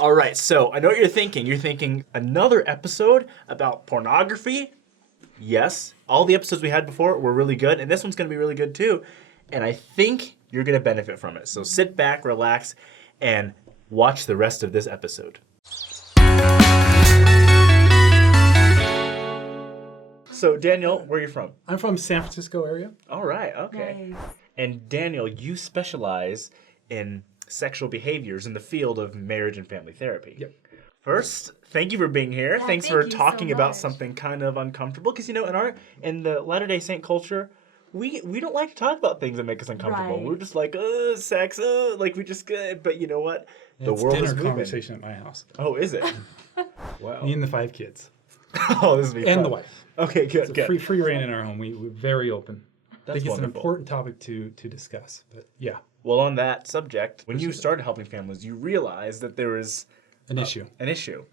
All right, so I know what you're thinking. You're thinking another episode about pornography? Yes, all the episodes we had before were really good, and this one's going to be really good too. And I think you're going to benefit from it. So sit back, relax, and watch the rest of this episode. So Daniel, where are you from? I'm from San Francisco area. All right, okay. Nice. And Daniel, you specialize in sexual behaviors in the field of marriage and family therapy. Yep. First, thank you for being here. Yeah, Thanks thank for you talking so about much. something kind of uncomfortable. Because in the Latter-day Saint culture, we don't like to talk about things that make us uncomfortable. Right. We're just like, sex, like we just get. But you know what? The It's world dinner is moving. conversation at my house. Oh, is it? Wow. Me and the 5 kids. Oh, this will be And fun. the wife. Okay, good, It's a good. free reign in our home. We're very open. I think it's an wonderful. important topic to discuss. But yeah, Well, on that subject, when you started helping families, you realized that there was an issue. an issue.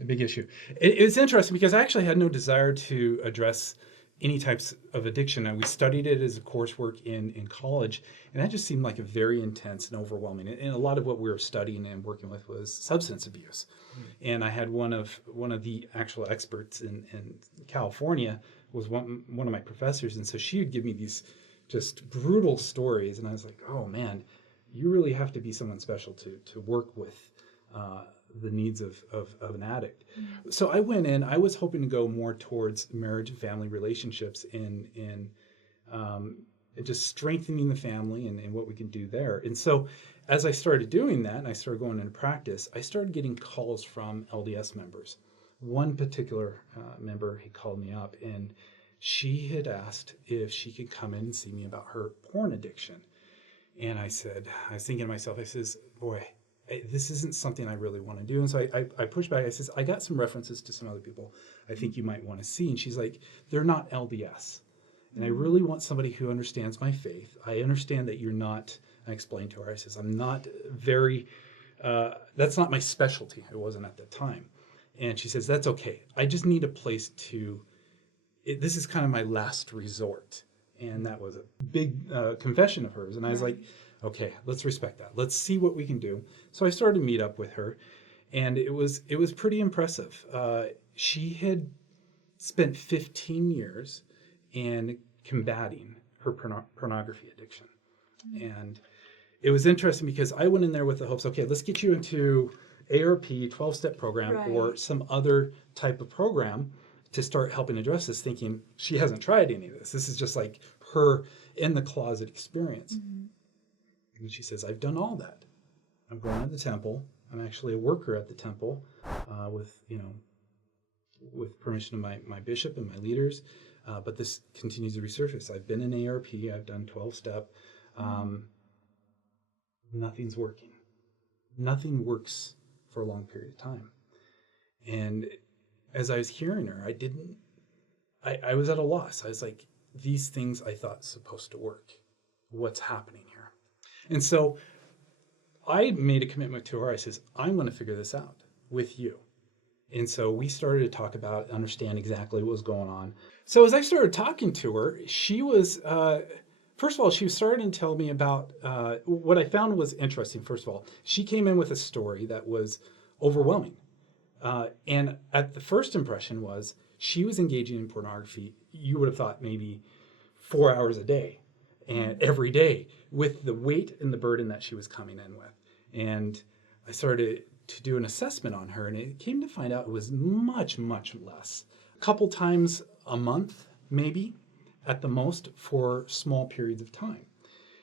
A big issue. It's interesting because I actually had no desire to address any types of addiction. And we studied it as a coursework in college, and that just seemed like a very intense and overwhelming. And a lot of what we were studying and working with was substance abuse. And I had one of the actual experts in California was one of my professors, and so she would give me these just brutal stories, and I was like, oh man, you really have to be someone special to work with the needs of an addict. So I went in, I was hoping to go more towards marriage and family relationships in just strengthening the family and what we can do there. And so as I started doing that and I started going into practice, I started getting calls from LDS members. One particular member, he called me up and she had asked if she could come in and see me about her porn addiction. And I was thinking to myself, I says, boy, this isn't something I really want to do. And so I pushed back. I says, I got some references to some other people I think you might want to see. And she's like, they're not LDS. And I really want somebody who understands my faith. I understand that you're not, I explained to her, I says, I'm not very, that's not my specialty. It wasn't at the time. And she says, that's okay. I just need a place this is kind of my last resort. And that was a big confession of hers. And I was like, okay, let's respect that. Let's see what we can do. So I started to meet up with her, and it was pretty impressive. She had spent 15 years in combating her pornography addiction. And it was interesting because I went in there with the hopes, okay, let's get you into ARP, 12-step program, or some other type of program to start helping address this, thinking she hasn't tried any of this. This is just like her in the closet experience. And she says, I've done all that. I'm going to the temple. I'm actually a worker at the temple with permission of my bishop and my leaders. But this continues to resurface. I've been in ARP. I've done 12-step. Nothing's working. Nothing works for a long period of time. And as I was hearing her, I was at a loss. I was like, these things I thought supposed to work. What's happening here? And so I made a commitment to her. I says, I'm going to figure this out with you. And so we started to talk about, understand exactly what was going on. So as I started talking to her, she was, first of all, she was starting to tell me about, what I found was interesting, first of all. She came in with a story that was overwhelming. And at the first impression was she was engaging in pornography. You would have thought maybe 4 hours a day and every day with the weight and the burden that she was coming in with. And I started to do an assessment on her, and it came to find out it was much, much less. A couple times a month, maybe, at the most, for small periods of time.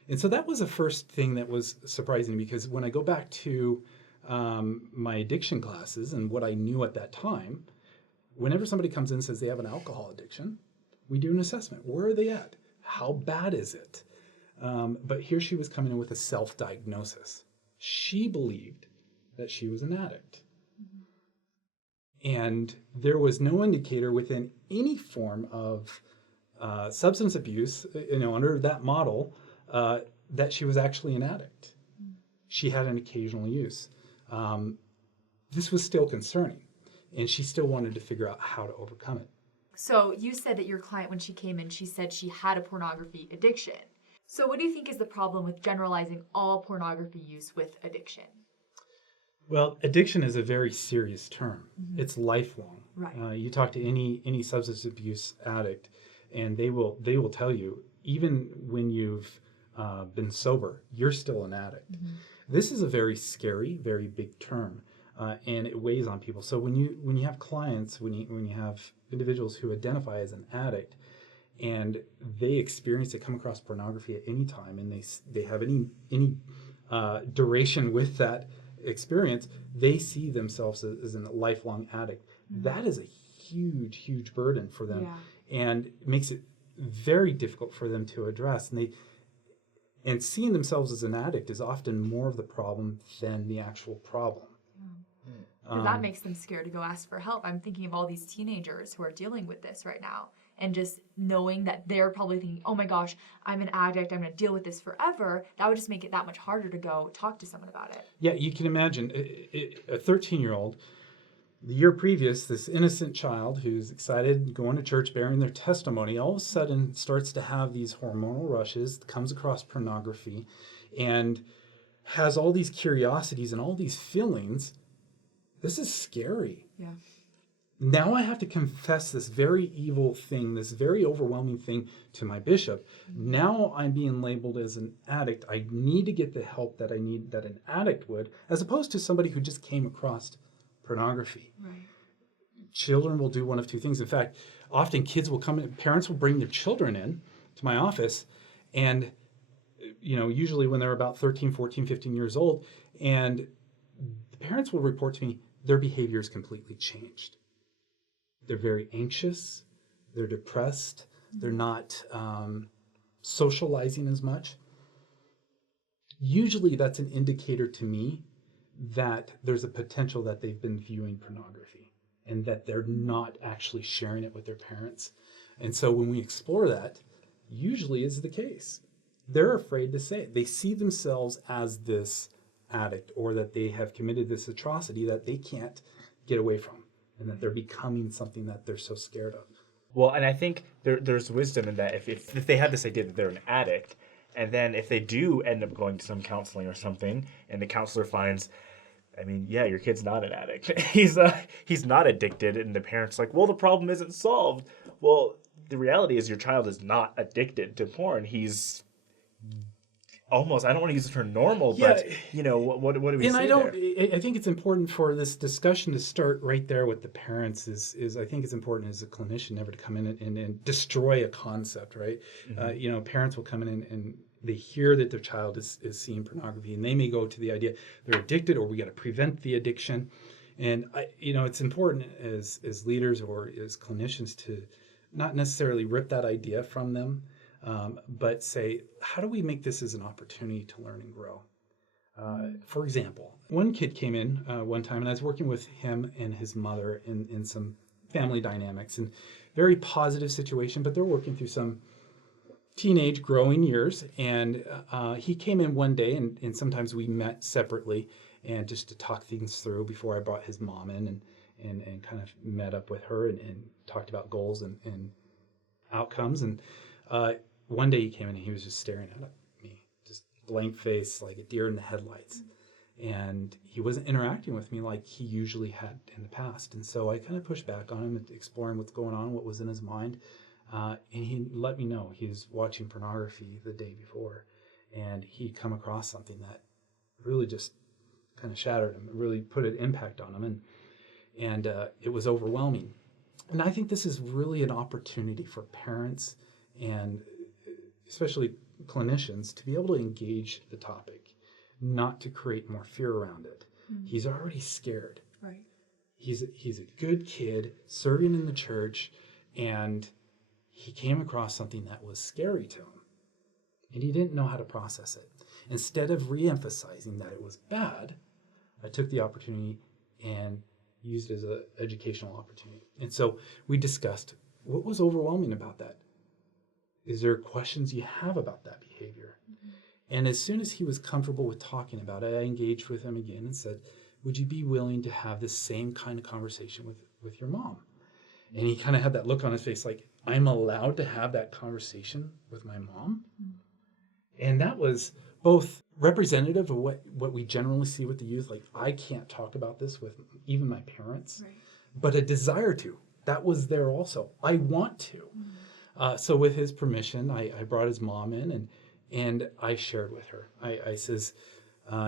And so that was the first thing that was surprising because when I go back to my addiction classes and what I knew at that time, whenever somebody comes in and says they have an alcohol addiction, we do an assessment. Where are they at? How bad is it? But here she was coming in with a self-diagnosis. She believed that she was an addict. And there was no indicator within any form of substance abuse, under that model, that she was actually an addict. She had an occasional use. This was still concerning, and she still wanted to figure out how to overcome it. So you said that your client, when she came in, she said she had a pornography addiction. So what do you think is the problem with generalizing all pornography use with addiction? Well, addiction is a very serious term. It's lifelong. Right. You talk to any substance abuse addict, and they will tell you, even when you've been sober, you're still an addict. This is a very scary, very big term, and it weighs on people. So when you have clients, when you have individuals who identify as an addict, and they experience it, come across pornography at any time, and they have any duration with that experience, they see themselves as a lifelong addict. That is a huge, huge burden for them, and it makes it very difficult for them to address. And seeing themselves as an addict is often more of the problem than the actual problem. That makes them scared to go ask for help. I'm thinking of all these teenagers who are dealing with this right now, and just knowing that they're probably thinking, oh my gosh, I'm an addict, I'm going to deal with this forever. That would just make it that much harder to go talk to someone about it. Yeah, you can imagine a 13-year-old, the year previous, this innocent child who's excited, going to church, bearing their testimony, all of a sudden starts to have these hormonal rushes, comes across pornography, and has all these curiosities and all these feelings. This is scary. Yeah. Now I have to confess this very evil thing, this very overwhelming thing to my bishop. Now I'm being labeled as an addict. I need to get the help that I need, that an addict would, as opposed to somebody who just came across pornography. Right. Children will do one of two things. In fact, often kids will come in, parents will bring their children in to my office, and usually when they're about 13, 14, 15 years old, and the parents will report to me their behavior is completely changed. They're very anxious, they're depressed, they're not socializing as much. Usually that's an indicator to me that there's a potential that they've been viewing pornography and that they're not actually sharing it with their parents. And so when we explore that, usually is the case. They're afraid to say it. They see themselves as this addict, or that they have committed this atrocity that they can't get away from, and that they're becoming something that they're so scared of. Well, and I think there's wisdom in that if they have this idea that they're an addict, and then if they do end up going to some counseling or something, and the counselor finds, your kid's not an addict. He's not addicted, and the parent's like, well, the problem isn't solved. Well, the reality is your child is not addicted to porn. He's almost, I don't want to use the term normal, but what do we say there? I think it's important for this discussion to start right there with the parents. Is I think it's important as a clinician never to come in and destroy a concept, right? Mm-hmm. Parents will come in and they hear that their child is seeing pornography, and they may go to the idea they're addicted, or we got to prevent the addiction. And it's important as leaders or as clinicians to not necessarily rip that idea from them, but say, how do we make this as an opportunity to learn and grow? For example, one kid came in one time, and I was working with him and his mother in some family dynamics, and very positive situation, but they're working through some teenage growing years. And he came in one day, and sometimes we met separately, and just to talk things through before I brought his mom in and kind of met up with her and talked about goals and outcomes. And one day he came in and he was just staring at me, just blank face, like a deer in the headlights. And he wasn't interacting with me like he usually had in the past. And so I kind of pushed back on him, exploring what's going on, what was in his mind. And he let me know he was watching pornography the day before, and he'd come across something that really just kind of shattered him, really put an impact on him. And it was overwhelming. And I think this is really an opportunity for parents and especially clinicians to be able to engage the topic, not to create more fear around it. Mm-hmm. He's already scared. Right. He's a good kid serving in the church, and he came across something that was scary to him, and he didn't know how to process it. Instead of re-emphasizing that it was bad, I took the opportunity and used it as an educational opportunity. And so we discussed what was overwhelming about that. Is there questions you have about that behavior? Mm-hmm. And as soon as he was comfortable with talking about it, I engaged with him again and said, would you be willing to have the same kind of conversation with your mom? And he kind of had that look on his face like, I'm allowed to have that conversation with my mom? Mm-hmm. And that was both representative of what we generally see with the youth. Like, I can't talk about this with even my parents, Right. but a desire to. That was there also. I want to. So with his permission, I brought his mom in and I shared with her. I says,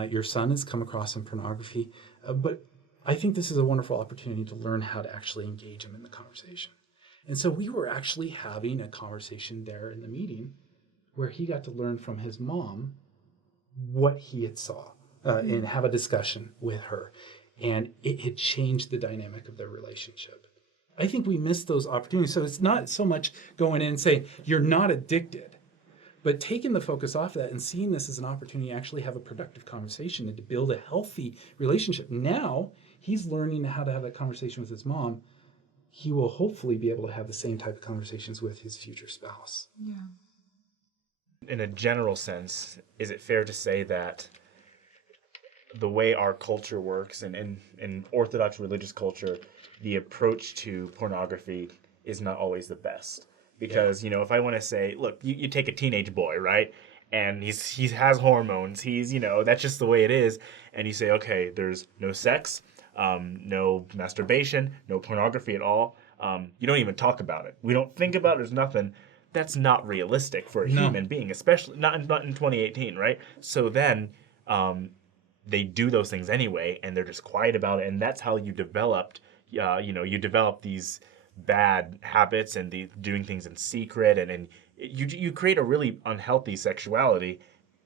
your son has come across some pornography, but I think this is a wonderful opportunity to learn how to actually engage him in the conversation. And so we were actually having a conversation there in the meeting where he got to learn from his mom what he had saw and have a discussion with her. And it had changed the dynamic of their relationship. I think we miss those opportunities. So it's not so much going in and saying, you're not addicted, but taking the focus off of that and seeing this as an opportunity to actually have a productive conversation and to build a healthy relationship. Now he's learning how to have that conversation with his mom. He will hopefully be able to have the same type of conversations with his future spouse. Yeah. In a general sense, is it fair to say that the way our culture works and in Orthodox religious culture, the approach to pornography is not always the best? Because, if I want to say, look, you take a teenage boy, right? And he has hormones. That's just the way it is. And you say, okay, there's no sex, no masturbation, no pornography at all. You don't even talk about it. We don't think about it. There's nothing. That's not realistic for a human being, especially not in 2018, right? So then they do those things anyway, and they're just quiet about it. And that's how you develop these bad habits and doing things in secret, and you create a really unhealthy sexuality.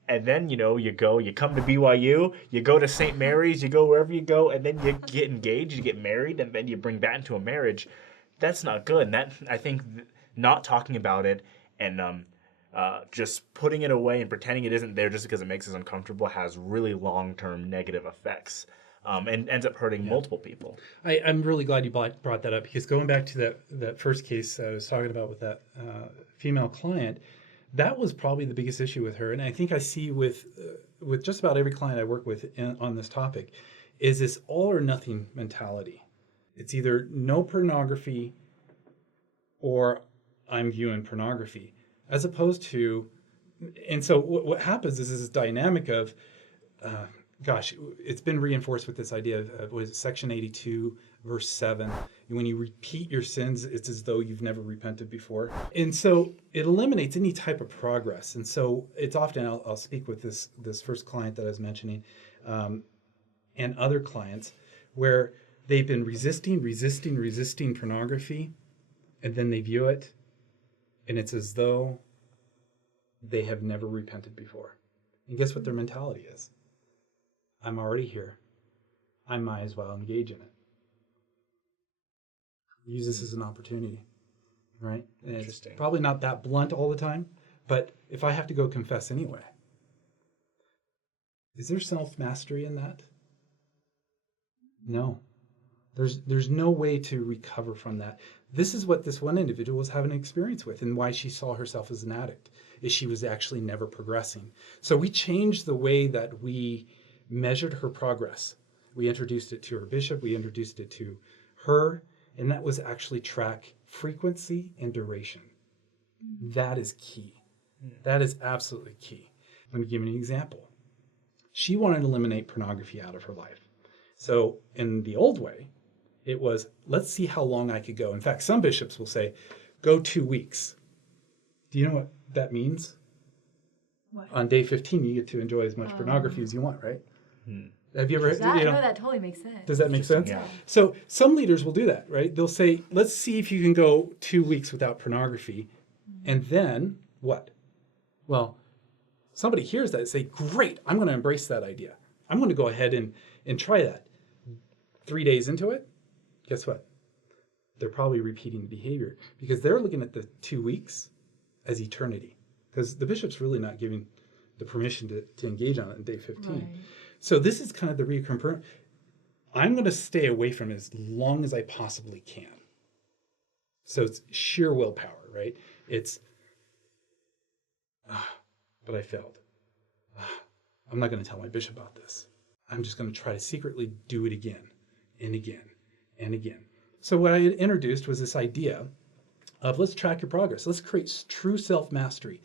And then you come to BYU, you go to St. Mary's, you go wherever you go, and then you get engaged, you get married, and then you bring that into a marriage. That's not good. And that, I think, not talking about it and just putting it away and pretending it isn't there just because it makes us uncomfortable has really long-term negative effects. And ends up hurting multiple people. I'm really glad you brought that up, because going back to that first case I was talking about with that female client, that was probably the biggest issue with her. And I think I see with just about every client I work with on this topic is this all or nothing mentality. It's either no pornography or I'm viewing pornography, as opposed to, and so what happens is this dynamic of, it's been reinforced with this idea of was Section 82, verse 7. When you repeat your sins, it's as though you've never repented before. And so it eliminates any type of progress. And so it's often, I'll speak with this first client that I was mentioning, and other clients, where they've been resisting pornography, and then they view it, and it's as though they have never repented before. And guess what their mentality is? I'm already here. I might as well engage in it. Use this as an opportunity, right? And Interesting. It's probably not that blunt all the time, but if I have to go confess anyway, is there self-mastery in that? No. There's no way to recover from that. This is what this one individual was having an experience with, and why she saw herself as an addict, is she was actually never progressing. So we changed the way that we measured her progress. We introduced it to her bishop, we introduced it to her, and that was actually track frequency and duration. That is key. That is absolutely key. Let me give you an example. She wanted to eliminate pornography out of her life. So in the old way, it was, let's see how long I could go. In fact, some bishops will say, go 2 weeks. Do you know what that means? What? On day 15, you get to enjoy as much pornogaphy as you want, right? Have you ever? No, that totally makes sense. Does that make sense? Yeah. So some leaders will do that, right? They'll say, let's see if you can go 2 weeks without pornography. And then what? Well, somebody hears that and say, great, I'm going to embrace that idea. I'm going to go ahead and try that. 3 days into it, guess what? They're probably repeating the behavior, because they're looking at the 2 weeks as eternity, because the bishop's really not giving the permission to engage on it on day 15. Right. So this is kind of the recurrent. I'm going to stay away from it as long as I possibly can. So it's sheer willpower, right? It's, but I failed. I'm not going to tell my bishop about this. I'm just going to try to secretly do it again and again and again. So what I had introduced was this idea of, let's track your progress. Let's create true self-mastery.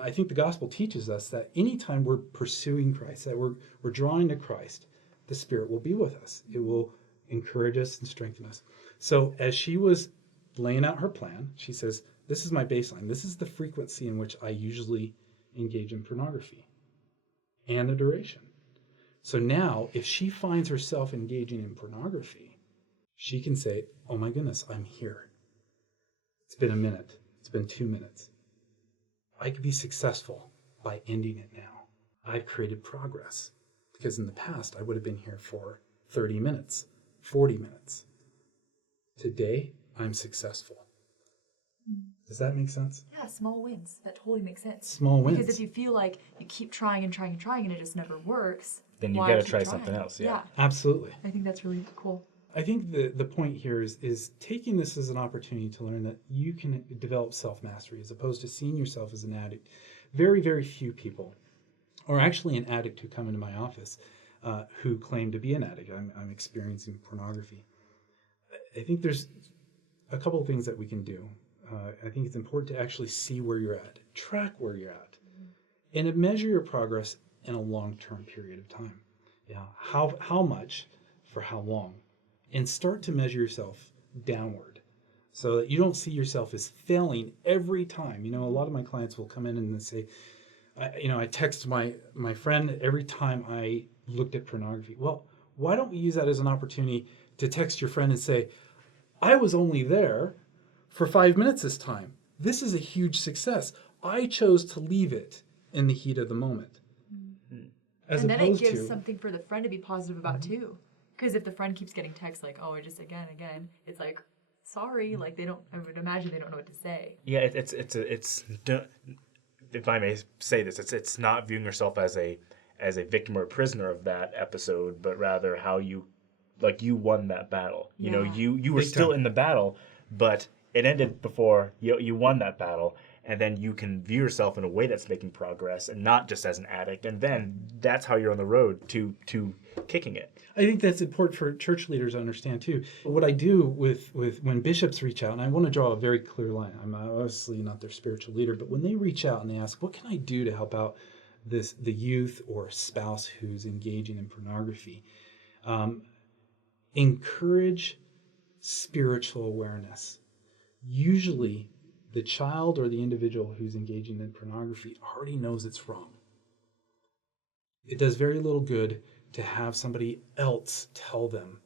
I think the gospel teaches us that anytime we're pursuing Christ, that we're drawing to Christ, the Spirit will be with us. It will encourage us and strengthen us. So as she was laying out her plan, she says, this is my baseline. This is the frequency in which I usually engage in pornography and the duration. So now if she finds herself engaging in pornography, she can say, oh my goodness, I'm here. It's been a minute. It's been 2 minutes. I could be successful by ending it now. I've created progress, because in the past I would have been here for 30 minutes, 40 minutes. Today, I'm successful. Does that make sense? Yeah, small wins. That totally makes sense. Small wins. Because if you feel like you keep trying and trying and trying and it just never works, Then you why got to keep try trying? something else. Yeah. Absolutely. I think that's really cool. I think the point here is taking this as an opportunity to learn that you can develop self-mastery as opposed to seeing yourself as an addict. Very, very few people, or actually an addict who come into my office who claim to be an addict. I'm experiencing pornography. I think there's a couple of things that we can do. I think it's important to actually see where you're at, track where you're at, and to measure your progress in a long-term period of time. Yeah, how much for how long? And start to measure yourself downward so that you don't see yourself as failing every time. A lot of my clients will come in and say, I text my friend every time I looked at pornography. Well, why don't we use that as an opportunity to text your friend and say, I was only there for 5 minutes this time. This is a huge success. I chose to leave it in the heat of the moment. As and then it opposed gives to something for the friend to be positive about too. Because if the friend keeps getting texts like, oh, I just again, it's like, sorry, like I would imagine they don't know what to say. Yeah, it's if I may say this, it's not viewing yourself as a victim or a prisoner of that episode, but rather how you won that battle. Yeah. You were Big still time. in the battle, but it ended before you won that battle, and then you can view yourself in a way that's making progress and not just as an addict, and then that's how you're on the road to kicking it. I think that's important for church leaders to understand too. What I do with when bishops reach out, and I want to draw a very clear line. I'm obviously not their spiritual leader, but when they reach out and they ask, what can I do to help out the youth or spouse who's engaging in pornography? Encourage spiritual awareness. Usually the child or the individual who's engaging in pornography already knows it's wrong. It does very little good to have somebody else tell them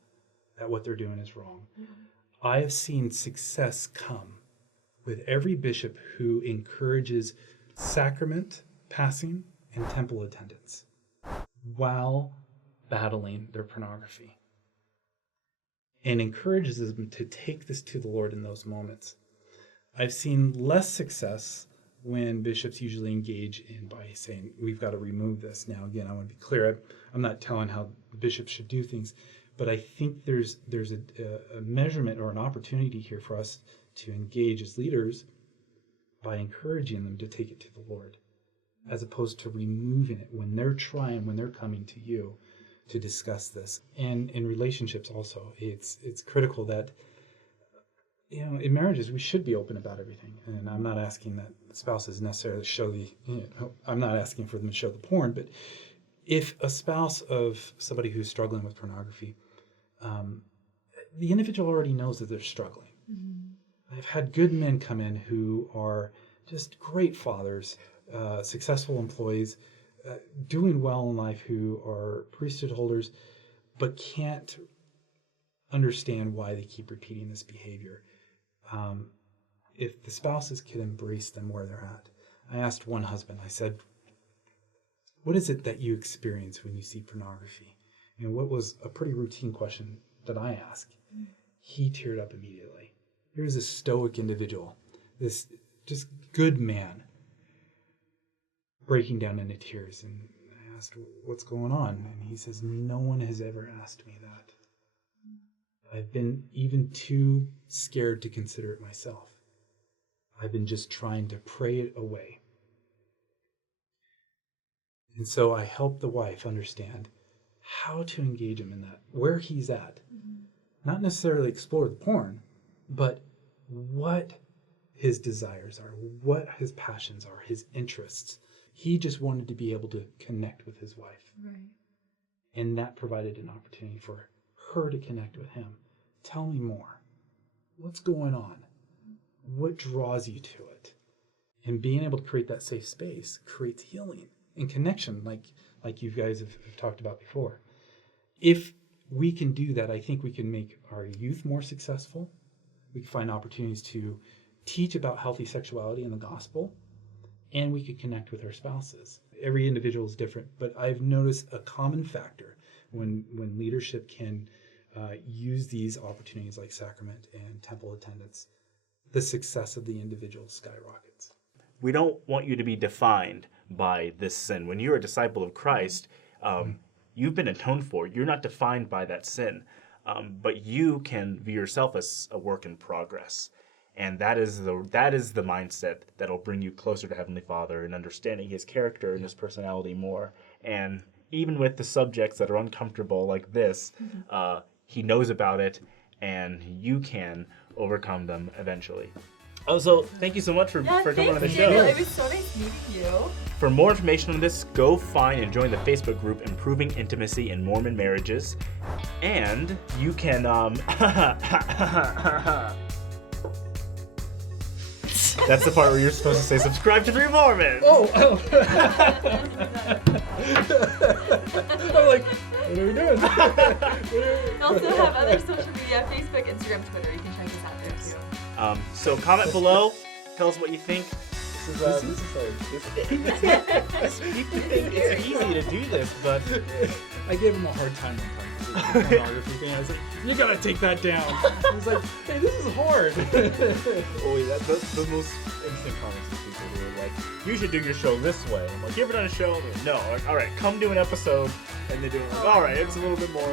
that what they're doing is wrong. I have seen success come with every bishop who encourages sacrament passing and temple attendance while battling their pornography and encourages them to take this to the Lord in those moments. I've seen less success when bishops usually engage in by saying, we've got to remove this. Now, again, I want to be clear. I'm not telling how bishops should do things, but I think there's a measurement or an opportunity here for us to engage as leaders by encouraging them to take it to the Lord, as opposed to removing it when they're coming to you to discuss this. And in relationships also, it's critical that in marriages, we should be open about everything. And I'm not asking that spouses necessarily show I'm not asking for them to show the porn, but if a spouse of somebody who's struggling with pornography, the individual already knows that they're struggling. Mm-hmm. I've had good men come in who are just great fathers, successful employees, doing well in life, who are priesthood holders, but can't understand why they keep repeating this behavior. If the spouses could embrace them where they're at. I asked one husband, I said, what is it that you experience when you see pornography? And what was a pretty routine question that I asked. He teared up immediately. Here's a stoic individual, this just good man, breaking down into tears. And I asked, what's going on? And he says, no one has ever asked me that. I've been even too scared to consider it myself. I've been just trying to pray it away. And so I help the wife understand how to engage him in that, where he's at. Mm-hmm. Not necessarily explore the porn, but what his desires are, what his passions are, his interests. He just wanted to be able to connect with his wife. Right. And that provided an opportunity for her to connect with him. Tell me more. What's going on? What draws you to it? And being able to create that safe space creates healing and connection, like you guys have talked about before. If we can do that, I think we can make our youth more successful. We can find opportunities to teach about healthy sexuality in the gospel, and we could connect with our spouses. Every individual is different, but I've noticed a common factor when leadership can use these opportunities like sacrament and temple attendance, the success of the individual skyrockets. We don't want you to be defined by this sin. When you're a disciple of Christ, you've been atoned for. You're not defined by that sin, but you can view yourself as a work in progress. And that is the mindset that'll bring you closer to Heavenly Father and understanding His character and His personality more. And even with the subjects that are uncomfortable like this, He knows about it, and you can overcome them eventually. Also, thank you so much for coming on the show. It was so nice meeting you. For more information on this, go find and join the Facebook group Improving Intimacy in Mormon Marriages. And you can that's the part where you're supposed to say subscribe to 3 Mormon. Oh. I'm like, what are we doing? We also have other social media, Facebook, Instagram, Twitter. You can check us out there too. So comment below. Tell us what you think. This is It's easy to do this, but I gave him a hard time one time. The pornography thing. I was like, you gotta take that down. He was like, hey, this is hard. that's the most interesting comments to people who are like, you should do your show this way. I'm like, you ever done a show? Like, no. Like, all right, come do an episode, and they do it like, all right, it's a little bit more.